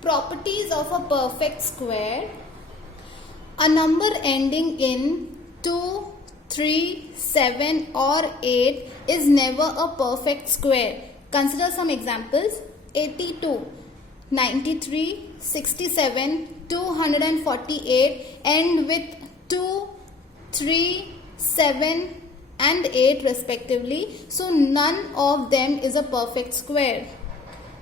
Properties of a perfect square. A number ending in 2, 3, 7 or 8 is never a perfect square. Consider some examples. 82, 93, 67, 248 end with 2, 3, 7 and 8 respectively. So none of them is a perfect square.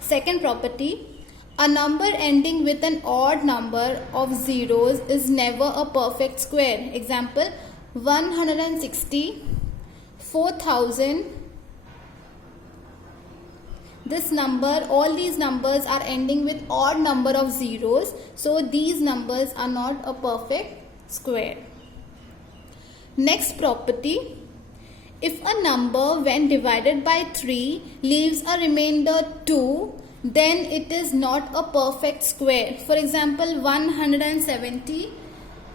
Second property. A number ending with an odd number of zeros is never a perfect square. Example, 160, 4000. This number, all these numbers are ending with odd number of zeros. So these numbers are not a perfect square. Next property. If a number when divided by 3 leaves a remainder 2, then it is not a perfect square. For example, 170,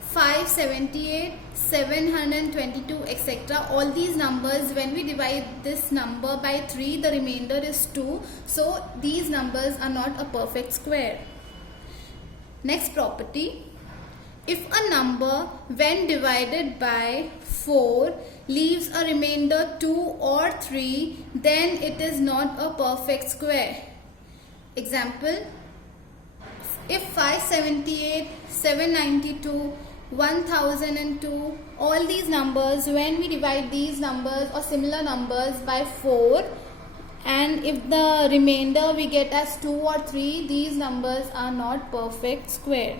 578, 722, etc. All these numbers, when we divide this number by 3, the remainder is 2. So these numbers are not a perfect square. Next property. If a number when divided by 4 leaves a remainder 2 or 3, then it is not a perfect square. Example, if 578, 792, 1002, all these numbers, when we divide these numbers or similar numbers by 4, and if the remainder we get as 2 or 3, these numbers are not perfect square.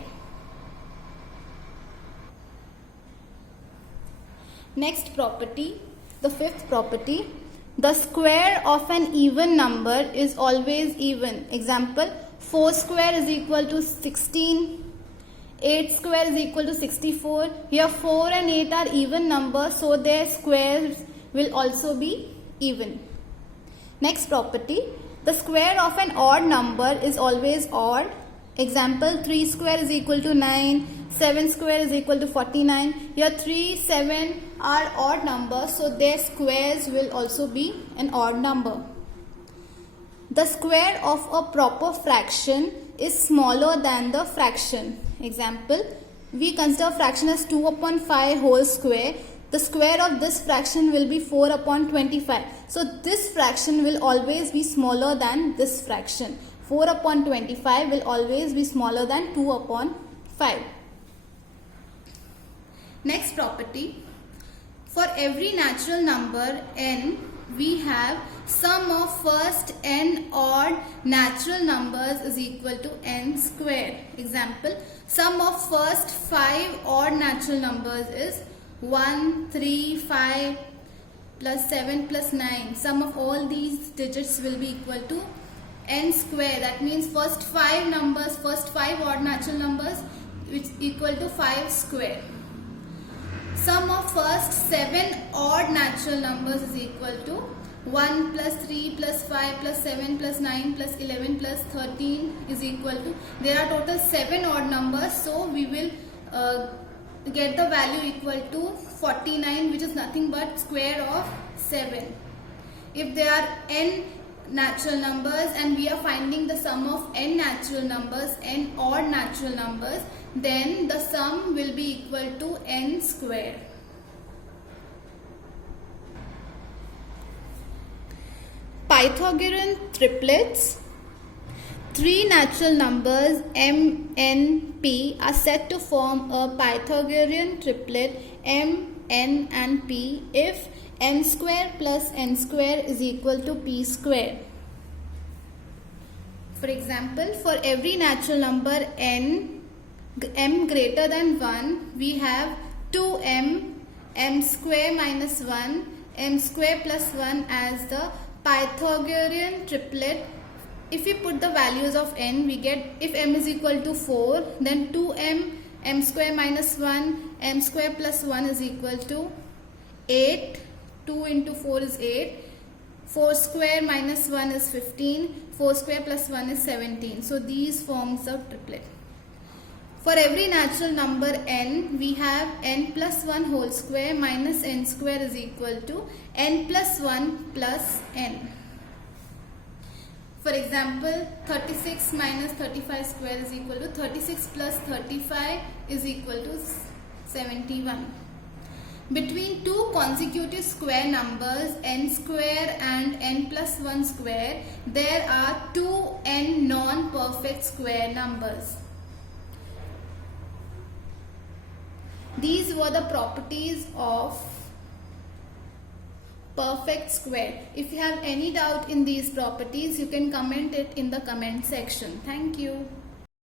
Next property, the fifth property. The square of an even number is always even. Example, 4 square is equal to 16, 8 square is equal to 64. Here 4 and 8 are even numbers, so their squares will also be even. Next property, the square of an odd number is always odd. Example, 3 square is equal to 9, 7 square is equal to 49. Here 3, 7 are odd numbers, so their squares will also be an odd number. The square of a proper fraction is smaller than the fraction. Example, we consider fraction as 2 upon 5 whole square. The square of this fraction will be 4 upon 25. So this fraction will always be smaller than this fraction. 4 upon 25 will always be smaller than 2 upon 5. Next property. For every natural number n, we have sum of first n odd natural numbers is equal to n square. Example, sum of first 5 odd natural numbers is 1, 3, 5 plus 7 plus 9. Sum of all these digits will be equal to n square. That means first 5 numbers, first 5 odd natural numbers, which is equal to 5 square. Sum of first 7 odd natural numbers is equal to 1 plus 3 plus 5 plus 7 plus 9 plus 11 plus 13 is equal to, there are total 7 odd numbers, so we will get the value equal to 49, which is nothing but square of 7. If there are n natural numbers and we are finding the sum of n natural numbers, n odd natural numbers, then the sum will be equal to n square. Pythagorean triplets. 3 natural numbers m, n, p are said to form a Pythagorean triplet m, n and p if m square plus n square is equal to p square. For example, for every natural number n, m greater than 1, we have 2m, m square minus 1, m square plus 1 as the Pythagorean triplet. If we put the values of n, we get, if m is equal to 4, then 2m, m square minus 1, m square plus 1 is equal to 8. 2 into 4 is 8. 4 square minus 1 is 15. 4 square plus 1 is 17. So these forms the triplet. For every natural number n, we have n plus 1 whole square minus n square is equal to n plus 1 plus n. For example, 36 minus 35 square is equal to 36 plus 35 is equal to 71. Between two consecutive square numbers n square and n plus 1 square, there are two n non-perfect square numbers. These were the properties of perfect square. If you have any doubt in these properties, you can comment it in the comment section. Thank you.